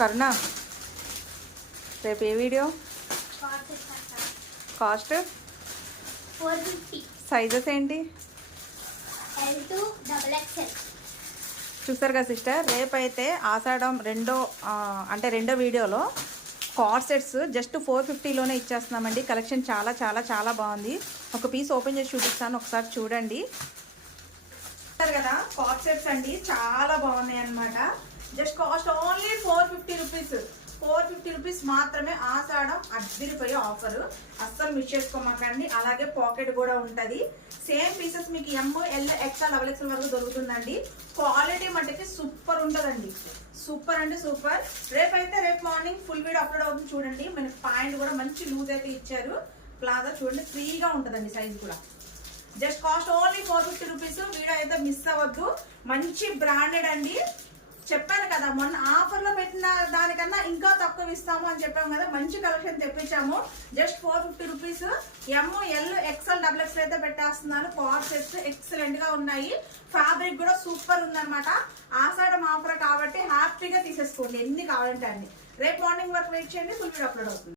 కరుణ రేపు ఏ video? Cost 450. Sizes ఏంటి L2 XXL. చూసారు కదా సిస్టర్, రేపైతే ఆషాఢం రెండో వీడియోలో కార్డ్ సెట్స్ జస్ట్ 450లోనే ఇచ్చేస్తున్నామండి. కలెక్షన్ చాలా చాలా చాలా బాగుంది. ఒక పీస్ ఓపెన్ చేసి చూపిస్తాను, ఒకసారి చూడండి. చూసారు కదా కార్డ్ సెట్స్ అండి, చాలా బాగున్నాయి అన్నమాట. Just cost only 450 rupees. 450 rupees మాత్రమే. ఆషాఢం అద్దరిపోయే ఆఫర్, అస్సలు మిస్ చేసుకోమాకండి. అలాగే పాకెట్ కూడా ఉంటుంది. సేమ్ పీసెస్ మీకు ML XL XXL వరకు దొరుకుతుందండి. క్వాలిటీ మట్టుకి సూపర్ ఉంటుందండి, సూపర్ అంటే సూపర్. రేపు మార్నింగ్ ఫుల్ వీడియో అప్లోడ్ అవుతుంది చూడండి. మనకి పాయింట్ కూడా మంచి లూజ్ అయితే ఇచ్చారు. ప్లాజా చూడండి, ఫ్రీగా ఉంటుందండి సైజ్ కూడా. Just cost only 450 rupees. Video అయితే మిస్ అవ్వద్దు. మంచి బ్రాండెడ్ అండి. చెప్పాను కదా మొన్న ఆఫర్లో పెట్టిన దానికన్నా ఇంకా తక్కువ ఇస్తాము అని చెప్పాము కదా. మంచి కలెక్షన్ తెప్పించాము. Just 450 rupees. ML XL XXL అయితే పెట్టేస్తున్నాను. కార్డ్ సెట్స్ ఎక్సలెంట్ గా ఉన్నాయి. ఫ్యాబ్రిక్ కూడా సూపర్ ఉందన్నమాట. ఆషాఢం ఆఫర్ కాబట్టి హ్యాపీగా తీసేసుకోండి, ఎన్ని కావాలంటే అన్ని. రేపు మార్నింగ్ వరకు వెయిట్ చేయండి, ఫుల్ వీడియో అప్లోడ్ అవుతుంది.